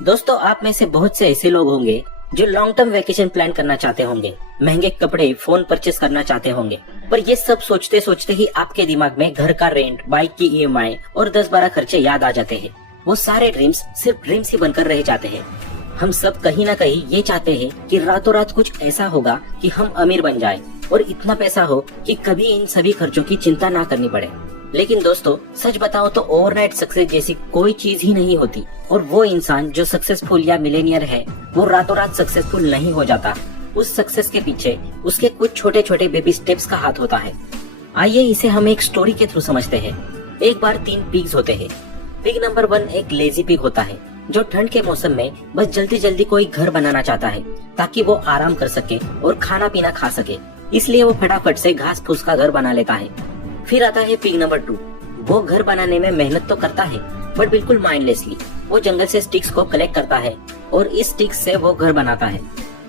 दोस्तों, आप में से बहुत से ऐसे लोग होंगे जो लॉन्ग टर्म वेकेशन प्लान करना चाहते होंगे, महंगे कपड़े, फोन परचेस करना चाहते होंगे, पर ये सब सोचते सोचते ही आपके दिमाग में घर का रेंट, बाइक की ईएमआई और 10-12 खर्चे याद आ जाते हैं। वो सारे ड्रीम्स सिर्फ ड्रीम्स ही बनकर रह जाते हैं। हम सब कहीं ना कहीं ये चाहते हैं कि रातों रात कुछ ऐसा होगा कि हम अमीर बन जाए और इतना पैसा हो कि कभी इन सभी खर्चों की चिंता ना करनी पड़े। लेकिन दोस्तों, सच बताओ तो ओवरनाइट सक्सेस जैसी कोई चीज ही नहीं होती, और वो इंसान जो सक्सेसफुल या मिलेनियर है वो रातों रात सक्सेसफुल नहीं हो जाता। उस सक्सेस के पीछे उसके कुछ छोटे छोटे बेबी स्टेप्स का हाथ होता है। आइए इसे हम एक स्टोरी के थ्रू समझते हैं। एक बार 3 पिग्स होते हैं। पिग नंबर 1 एक लेजी पिग होता है जो ठंड के मौसम में बस जल्दी जल्दी कोई घर बनाना चाहता है ताकि वो आराम कर सके और खाना पीना खा सके। इसलिए वो फटाफट से घास फूस का घर बना लेता है। फिर आता है पिग नंबर 2। वो घर बनाने में मेहनत तो करता है बट बिल्कुल माइंडलेसली। वो जंगल से स्टिक्स को कलेक्ट करता है और इस स्टिक्स से वो घर बनाता है।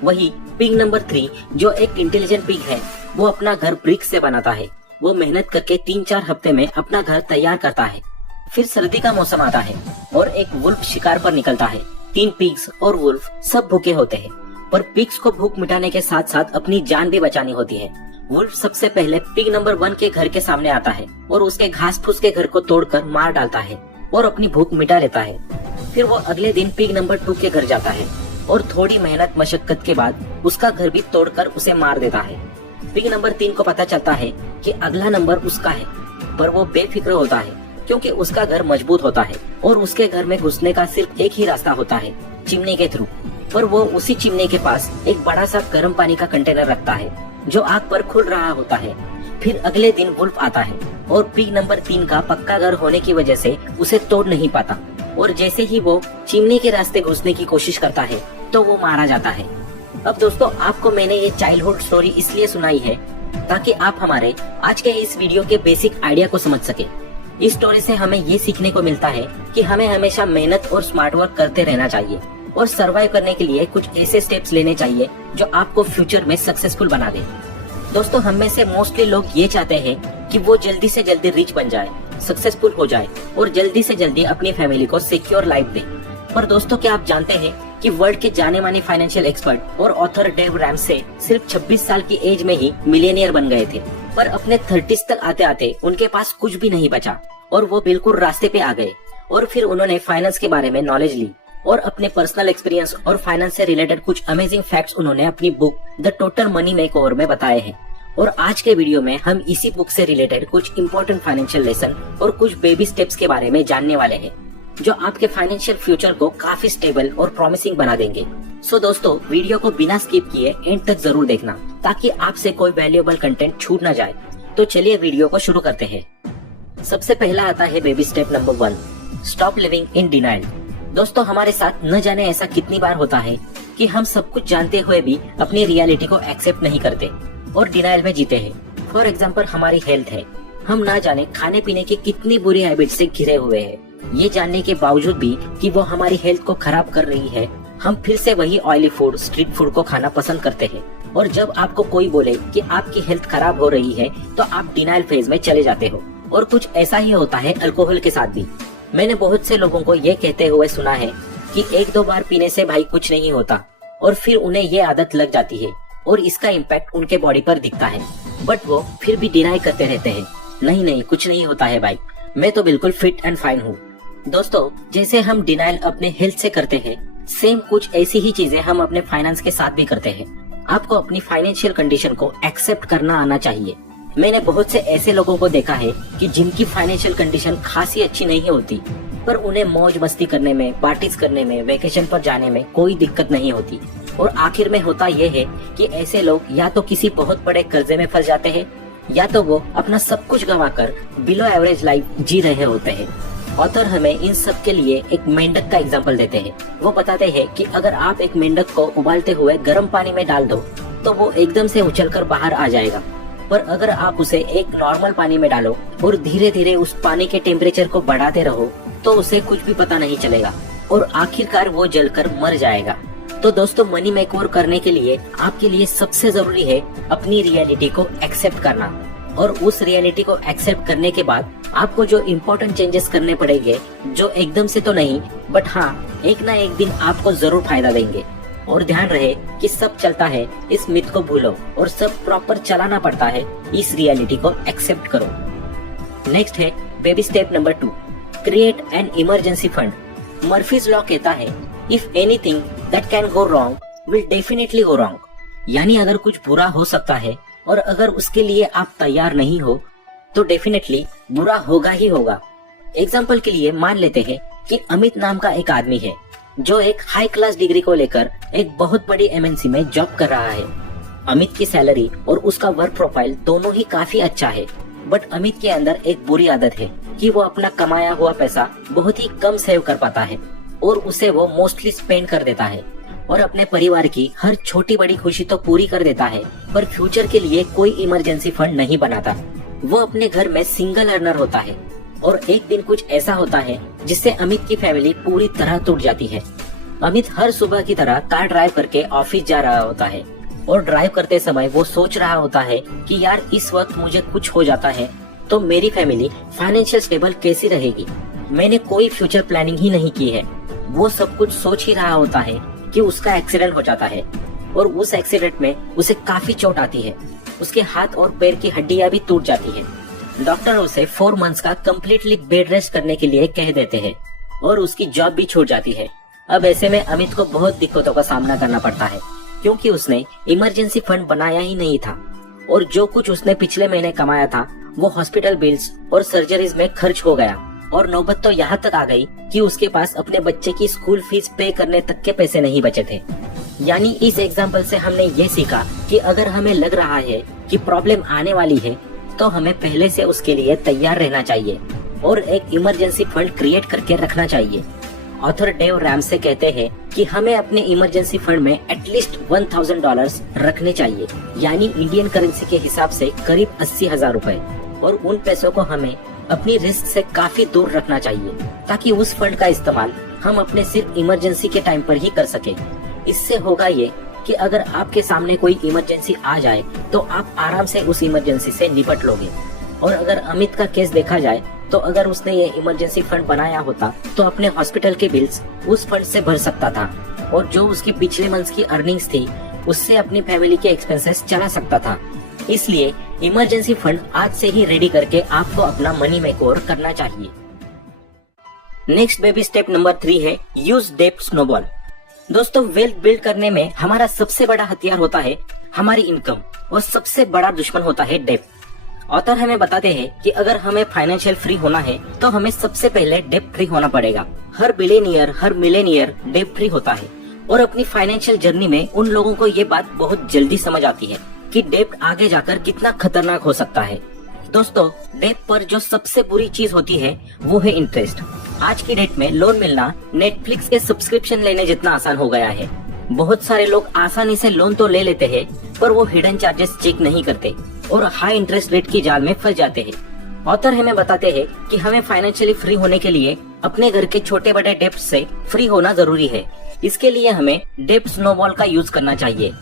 वही पिग नंबर 3 जो एक इंटेलिजेंट पिग है, वो अपना घर ब्रिक से बनाता है। वो मेहनत करके 3-4 हफ्ते में अपना घर तैयार करता है। फिर सर्दी का मौसम आता है और एक वुल्फ शिकार पर निकलता है। 3 पिग्स और वुल्फ सब भूखे होते हैं, पर पिग्स को भूख मिटाने के साथ साथ अपनी जान भी बचानी होती है। वुल्फ सबसे पहले पिग नंबर 1 के घर के सामने आता है और उसके घास फूस के घर को तोड़कर मार डालता है और अपनी भूख मिटा लेता है। फिर वो अगले दिन पिग नंबर 2 के घर जाता है और थोड़ी मेहनत मशक्कत के बाद उसका घर भी तोड़कर उसे मार देता है। पिग नंबर 3 को पता चलता है कि अगला नंबर उसका है, पर वो बेफिक्र होता है क्योंकि उसका घर मजबूत होता है और उसके घर में घुसने का सिर्फ एक ही रास्ता होता है, चिमनी के थ्रू। पर वो उसी चिमनी के पास एक बड़ा सा गर्म पानी का कंटेनर रखता है जो आग पर खुल रहा होता है। फिर अगले दिन वुल्फ आता है और पिग नंबर 3 का पक्का घर होने की वजह से उसे तोड़ नहीं पाता, और जैसे ही वो चिमनी के रास्ते घुसने की कोशिश करता है तो वो मारा जाता है। अब दोस्तों, आपको मैंने ये चाइल्डहुड स्टोरी इसलिए सुनाई है ताकि आप हमारे आज के इस वीडियो के बेसिक आइडिया को समझ सके। इस स्टोरी से हमें ये सीखने को मिलता है कि हमें हमेशा मेहनत और स्मार्ट वर्क करते रहना चाहिए और सरवाइव करने के लिए कुछ ऐसे स्टेप्स लेने चाहिए जो आपको फ्यूचर में सक्सेसफुल बना दे। दोस्तों, हम में से मोस्टली लोग ये चाहते हैं कि वो जल्दी से जल्दी रिच बन जाए, सक्सेसफुल हो जाए और जल्दी से जल्दी अपनी फैमिली को सिक्योर लाइफ दे। पर दोस्तों, क्या आप जानते हैं कि वर्ल्ड के जाने माने फाइनेंशियल एक्सपर्ट और ऑथर डेव रैमसे सिर्फ 26 साल की एज में ही मिलियनियर बन गए थे, पर अपने 30s तक आते आते उनके पास कुछ भी नहीं बचा और वो बिल्कुल रास्ते पे आ गए। और फिर उन्होंने फाइनेंस के बारे में नॉलेज ली और अपने पर्सनल एक्सपीरियंस और फाइनेंस से रिलेटेड कुछ अमेजिंग फैक्ट्स उन्होंने अपनी book the total money makeover में बताए हैं। और आज के वीडियो में हम इसी बुक से रिलेटेड कुछ इंपॉर्टेंट फाइनेंशियल लेसन और कुछ बेबी स्टेप्स के बारे में जानने वाले हैं जो आपके फाइनेंशियल फ्यूचर को काफी स्टेबल और प्रॉमिसिंग बना देंगे। सो दोस्तों, वीडियो को बिना स्किप किए एंड तक जरूर देखना ताकि आपसे कोई वैल्यूएबल कंटेंट छूट ना जाए। तो चलिए वीडियो को शुरू करते हैं। सबसे पहला आता है baby step number 1, stop living in denial. दोस्तों, हमारे साथ न जाने ऐसा कितनी बार होता है कि हम सब कुछ जानते हुए भी अपनी रियलिटी को एक्सेप्ट नहीं करते और डिनाइल में जीते हैं। फॉर एग्जाम्पल, हमारी हेल्थ है। हम ना जाने खाने पीने की कितनी बुरी हैबिट से घिरे हुए हैं। ये जानने के बावजूद भी कि वो हमारी हेल्थ को खराब कर रही है, हम फिर से वही ऑयली फूड, स्ट्रीट फूड को खाना पसंद करते हैं। और जब आपको कोई बोले कि आपकी हेल्थ खराब हो रही है तो आप डिनाइल फेज में चले जाते हो। और कुछ ऐसा ही होता है अल्कोहल के साथ भी। मैंने बहुत से लोगों को ये कहते हुए सुना है कि 1-2 बार पीने से भाई कुछ नहीं होता, और फिर उन्हें ये आदत लग जाती है और इसका इम्पैक्ट उनके बॉडी पर दिखता है, बट वो फिर भी डिनाई करते रहते हैं, नहीं नहीं कुछ नहीं होता है भाई, मैं तो बिल्कुल फिट एंड फाइन हूँ। दोस्तों, जैसे हम डिनाइल अपने हेल्थ से करते हैं, सेम कुछ ऐसी ही चीजें हम अपने फाइनेंस के साथ भी करते हैं। आपको अपनी फाइनेंशियल कंडीशन को एक्सेप्ट करना आना चाहिए। मैंने बहुत से ऐसे लोगों को देखा है कि जिनकी फाइनेंशियल कंडीशन खासी अच्छी नहीं होती, पर उन्हें मौज मस्ती करने में, पार्टीज करने में, वेकेशन पर जाने में कोई दिक्कत नहीं होती। और आखिर में होता यह है कि ऐसे लोग या तो किसी बहुत बड़े कर्जे में फंस जाते हैं या तो वो अपना सब कुछ गंवाकर बिलो एवरेज लाइफ जी रहे होते हैं। ऑथर हमें इन सब के लिए एक मेंढक का एग्जाम्पल देते हैं। वो बताते हैं कि अगर आप एक मेंढक को उबालते हुए गर्म पानी में डाल दो तो वो एकदम से उछलकर बाहर आ जाएगा, पर अगर आप उसे एक नॉर्मल पानी में डालो और धीरे धीरे उस पानी के टेम्परेचर को बढ़ाते रहो तो उसे कुछ भी पता नहीं चलेगा और आखिरकार वो जलकर मर जाएगा। तो दोस्तों, मनी मेकओवर करने के लिए आपके लिए सबसे जरूरी है अपनी रियलिटी को एक्सेप्ट करना, और उस रियलिटी को एक्सेप्ट करने के बाद आपको जो इम्पोर्टेंट चेंजेस करने पड़ेंगे, जो एकदम से तो नहीं बट हाँ एक ना एक दिन आपको जरूर फायदा देंगे। और ध्यान रहे कि सब चलता है इस मिथ को भूलो और सब प्रॉपर चलाना पड़ता है इस रियलिटी को एक्सेप्ट करो। नेक्स्ट है baby step number 2, create an emergency fund. Murphy's law कहता है if anything that can go wrong will definitely go wrong, यानी अगर कुछ बुरा हो सकता है और अगर उसके लिए आप तैयार नहीं हो तो डेफिनेटली बुरा होगा ही होगा। एग्जाम्पल के लिए मान लेते हैं कि अमित नाम का एक आदमी है जो एक हाई क्लास डिग्री को लेकर एक बहुत बड़ी एमएनसी में जॉब कर रहा है। अमित की सैलरी और उसका वर्क प्रोफाइल दोनों ही काफी अच्छा है, बट अमित के अंदर एक बुरी आदत है कि वो अपना कमाया हुआ पैसा बहुत ही कम सेव कर पाता है और उसे वो मोस्टली स्पेंड कर देता है और अपने परिवार की हर छोटी बड़ी खुशी तो पूरी कर देता है, पर फ्यूचर के लिए कोई इमरजेंसी फंड नहीं बनाता। वो अपने घर में सिंगल अर्नर होता है और एक दिन कुछ ऐसा होता है जिससे अमित की फैमिली पूरी तरह टूट जाती है। अमित हर सुबह की तरह कार ड्राइव करके ऑफिस जा रहा होता है और ड्राइव करते समय वो सोच रहा होता है कि यार इस वक्त मुझे कुछ हो जाता है तो मेरी फैमिली फाइनेंशियल स्टेबल कैसी रहेगी, मैंने कोई फ्यूचर प्लानिंग ही नहीं की है। वो सब कुछ सोच ही रहा होता है कि उसका एक्सीडेंट हो जाता है और उस एक्सीडेंट में उसे काफी चोट आती है, उसके हाथ और पैर की हड्डियां भी टूट जाती है। डॉक्टर उसे 4 मंथ्स का कम्प्लीटली बेड रेस्ट करने के लिए कह देते हैं और उसकी जॉब भी छूट जाती है। अब ऐसे में अमित को बहुत दिक्कतों का सामना करना पड़ता है क्योंकि उसने इमरजेंसी फंड बनाया ही नहीं था और जो कुछ उसने पिछले महीने कमाया था वो हॉस्पिटल बिल्स और सर्जरीज में खर्च हो गया और नौबत तो यहाँ तक आ गई कि उसके पास अपने बच्चे की स्कूल फीस पे करने तक के पैसे नहीं बचे थे। यानी इस एग्जाम्पल से हमने ये सीखा कि अगर हमें लग रहा है कि प्रॉब्लम आने वाली है तो हमें पहले से उसके लिए तैयार रहना चाहिए और एक इमरजेंसी फंड क्रिएट करके रखना चाहिए। ऑथर डेव रैमसे कहते हैं कि हमें अपने इमरजेंसी फंड में एटलीस्ट $1000 रखने चाहिए, यानी इंडियन करेंसी के हिसाब से करीब 80,000 रुपए, और उन पैसों को हमें अपनी रिस्क से काफी दूर रखना चाहिए ताकि उस फंड का इस्तेमाल हम अपने सिर्फ इमरजेंसी के टाइम पर ही कर सके। इससे होगा ये कि अगर आपके सामने कोई इमरजेंसी आ जाए तो आप आराम से उस इमरजेंसी से निपट लोगे। और अगर अमित का केस देखा जाए तो अगर उसने ये इमरजेंसी फंड बनाया होता तो अपने हॉस्पिटल के बिल्स उस फंड से भर सकता था और जो उसकी पिछले मंथ्स की अर्निंग्स थी उससे अपनी फैमिली के एक्सपेंसेस चला सकता था। इसलिए इमरजेंसी फंड आज से ही रेडी करके आपको अपना मनी मेकओवर करना चाहिए। नेक्स्ट बेबी स्टेप नंबर 3 है यूज डेब्ट स्नोबॉल। दोस्तों, वेल्थ बिल्ड करने में हमारा सबसे बड़ा हथियार होता है हमारी इनकम और सबसे बड़ा दुश्मन होता है डेब्ट। ऑथर हमें बताते हैं कि अगर हमें फाइनेंशियल फ्री होना है तो हमें सबसे पहले डेब्ट फ्री होना पड़ेगा। हर बिलियनियर, हर मिलेनियर डेब्ट फ्री होता है और अपनी फाइनेंशियल जर्नी में उन लोगों को ये बात बहुत जल्दी समझ आती है कि डेब्ट आगे जाकर कितना खतरनाक हो सकता है। दोस्तों, डेब्ट पर जो सबसे बुरी चीज होती है वो है इंटरेस्ट। आज की डेट में लोन मिलना नेटफ्लिक्स के सब्सक्रिप्शन लेने जितना आसान हो गया है। बहुत सारे लोग आसानी से लोन तो ले लेते हैं पर वो हिडन चार्जेस चेक नहीं करते और हाई इंटरेस्ट रेट की जाल में फंस जाते हैं। ऑथर हमें बताते हैं कि हमें फाइनेंशियली फ्री होने के लिए अपने घर के छोटे बड़े डेब्ट से फ्री होना जरूरी है। इसके लिए हमें डेब्ट स्नोबॉल का यूज करना चाहिए।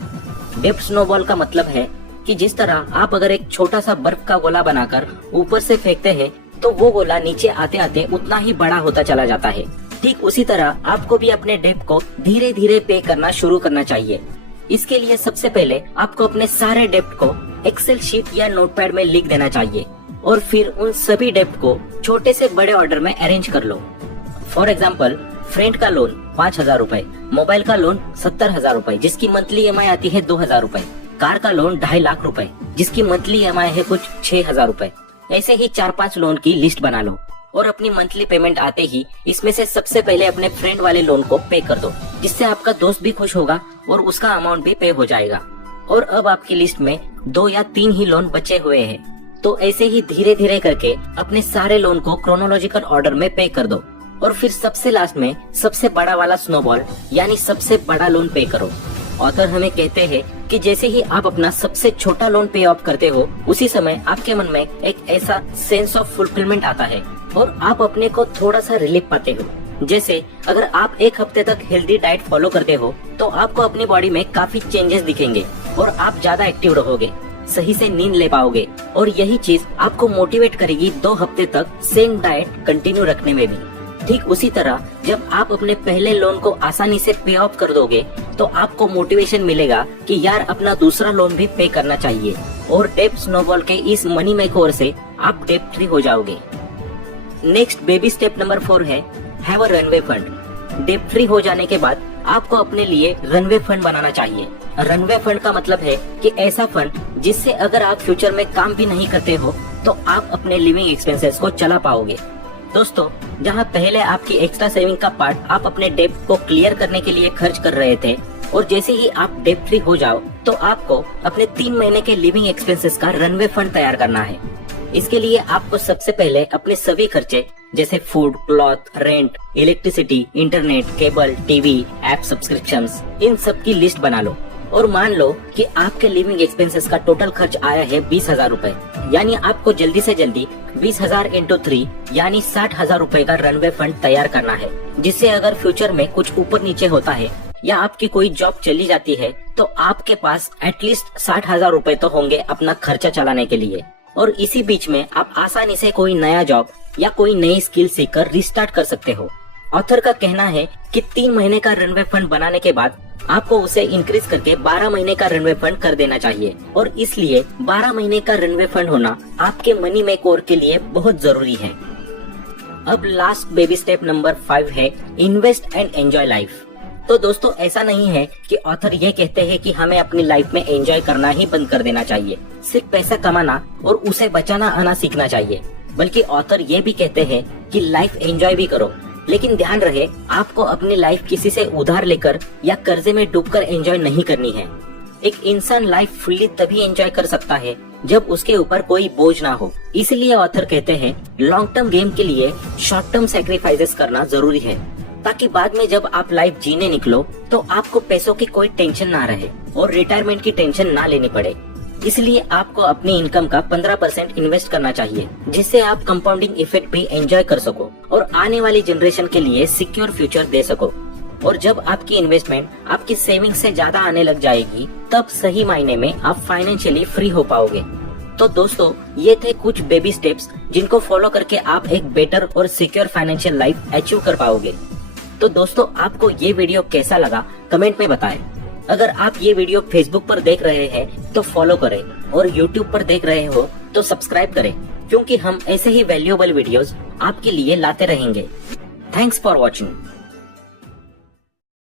डेब्ट स्नोबॉल का मतलब है कि जिस तरह आप अगर एक छोटा सा बर्फ का गोला बनाकर ऊपर से फेंकते हैं तो वो गोला नीचे आते आते उतना ही बड़ा होता चला जाता है। ठीक उसी तरह आपको भी अपने डेब्ट को धीरे धीरे पे करना शुरू करना चाहिए। इसके लिए सबसे पहले आपको अपने सारे डेब्ट को एक्सेल शीट या नोटपैड में लिख देना चाहिए और फिर उन सभी डेब्ट को छोटे से बड़े ऑर्डर में अरेंज कर लो। फॉर एग्जाम्पल, फ्रेंड का लोन 5,000 रुपए, मोबाइल का लोन 70,000 रुपए जिसकी मंथली EMI आती है 2,000 रुपए, कार का लोन 2.5 लाख रुपए जिसकी मंथली EMI है कुछ 6,000 रुपए। ऐसे ही 4-5 लोन की लिस्ट बना लो और अपनी मंथली पेमेंट आते ही इसमें से सबसे पहले अपने फ्रेंड वाले लोन को पे कर दो, जिससे आपका दोस्त भी खुश होगा और उसका अमाउंट भी पे हो जाएगा। और अब आपकी लिस्ट में 2 या 3 ही लोन बचे हुए हैं, तो ऐसे ही धीरे धीरे करके अपने सारे लोन को क्रोनोलॉजिकल ऑर्डर में पे कर दो और फिर सबसे लास्ट में सबसे बड़ा वाला स्नोबॉल यानी सबसे बड़ा लोन पे करो। ऑथर हमें कहते हैं कि जैसे ही आप अपना सबसे छोटा लोन पे ऑफ करते हो उसी समय आपके मन में एक ऐसा सेंस ऑफ फुलफिलमेंट आता है और आप अपने को थोड़ा सा रिलीफ पाते हो। जैसे अगर आप 1 हफ्ते तक हेल्दी डाइट फॉलो करते हो तो आपको अपनी बॉडी में काफी चेंजेस दिखेंगे और आप ज्यादा एक्टिव रहोगे, सही से नींद ले पाओगे और यही चीज आपको मोटिवेट करेगी 2 हफ्ते तक सेम डाइट कंटिन्यू रखने में भी। ठीक उसी तरह जब आप अपने पहले लोन को आसानी से पे ऑफ कर दोगे तो आपको मोटिवेशन मिलेगा कि यार अपना दूसरा लोन भी पे करना चाहिए, और डेब्ट स्नोबॉल के इस मनी मेकर से आप डेब्ट फ्री हो जाओगे। नेक्स्ट बेबी स्टेप नंबर 4 है हैव अ रनवे फंड। डेब्ट फ्री हो जाने के बाद आपको अपने लिए रनवे फंड बनाना चाहिए। रनवे फंड का मतलब है कि ऐसा फंड जिससे अगर आप फ्यूचर में काम भी नहीं करते हो तो आप अपने लिविंग एक्सपेंसेस को चला पाओगे। दोस्तों, जहां पहले आपकी एक्स्ट्रा सेविंग का पार्ट आप अपने डेब्ट को क्लियर करने के लिए खर्च कर रहे थे, और जैसे ही आप डेब्ट फ्री हो जाओ तो आपको अपने 3 महीने के लिविंग एक्सपेंसेस का रनवे फंड तैयार करना है। इसके लिए आपको सबसे पहले अपने सभी खर्चे जैसे food, cloth, rent, electricity, internet, cable, TV, app subscriptions, इन सब की लिस्ट बना लो और मान लो कि आपके लिविंग एक्सपेंसेस का टोटल खर्च आया है 20,000 रूपए। यानी आपको जल्दी से जल्दी 20,000 इंटू 3 यानी 60,000 रूपए का रनवे फंड तैयार करना है, जिससे अगर फ्यूचर में कुछ ऊपर नीचे होता है या आपकी कोई जॉब चली जाती है तो आपके पास एटलीस्ट 60,000 रूपए तो होंगे अपना खर्चा चलाने के लिए। और इसी बीच में आप आसानी से कोई नया जॉब या कोई नई स्किल सीखकर रिस्टार्ट कर सकते हो। ऑथर का कहना है कि 3 महीने का रनवे फंड बनाने के बाद आपको उसे इंक्रीज करके 12 महीने का रनवे फंड कर देना चाहिए, और इसलिए 12 महीने का रनवे फंड होना आपके मनी मेकर के लिए बहुत जरूरी है। अब लास्ट बेबी स्टेप नंबर 5 है इन्वेस्ट एंड एंजॉय लाइफ। तो दोस्तों, ऐसा नहीं है कि ऑथर ये कहते हैं कि हमें अपनी लाइफ में एंजॉय करना ही बंद कर देना चाहिए, सिर्फ पैसा कमाना और उसे बचाना आना सीखना चाहिए, बल्कि ऑथर ये भी कहते हैं कि लाइफ एंजॉय भी करो, लेकिन ध्यान रहे आपको अपनी लाइफ किसी से उधार लेकर या कर्जे में डूबकर एंजॉय नहीं करनी है। एक इंसान लाइफ फुल्ली तभी एंजॉय कर सकता है जब उसके ऊपर कोई बोझ ना हो। इसलिए ऑथर कहते हैं लॉन्ग टर्म गेम के लिए शॉर्ट टर्म सैक्रिफाइसेस करना जरूरी है, ताकि बाद में जब आप लाइफ जीने निकलो तो आपको पैसों की कोई टेंशन ना रहे और रिटायरमेंट की टेंशन ना लेनी पड़े। इसलिए आपको अपनी इनकम का 15% इन्वेस्ट करना चाहिए, जिससे आप कंपाउंडिंग इफेक्ट भी एंजॉय कर सको और आने वाली जनरेशन के लिए सिक्योर फ्यूचर दे सको। और जब आपकी इन्वेस्टमेंट आपकी सेविंग से ज्यादा आने लग जाएगी तब सही मायने में आप फाइनेंशियली फ्री हो पाओगे। तो दोस्तों, ये थे कुछ बेबी स्टेप्स जिनको फॉलो करके आप एक बेटर और सिक्योर फाइनेंशियल लाइफ अचीव कर पाओगे। तो दोस्तों, आपको ये वीडियो कैसा लगा कमेंट में बताएं। अगर आप ये वीडियो फेसबुक पर देख रहे हैं तो फॉलो करें, और यूट्यूब पर देख रहे हो तो सब्सक्राइब करें, क्योंकि हम ऐसे ही वैल्यूएबल वीडियोस आपके लिए लाते रहेंगे। Thanks for watching.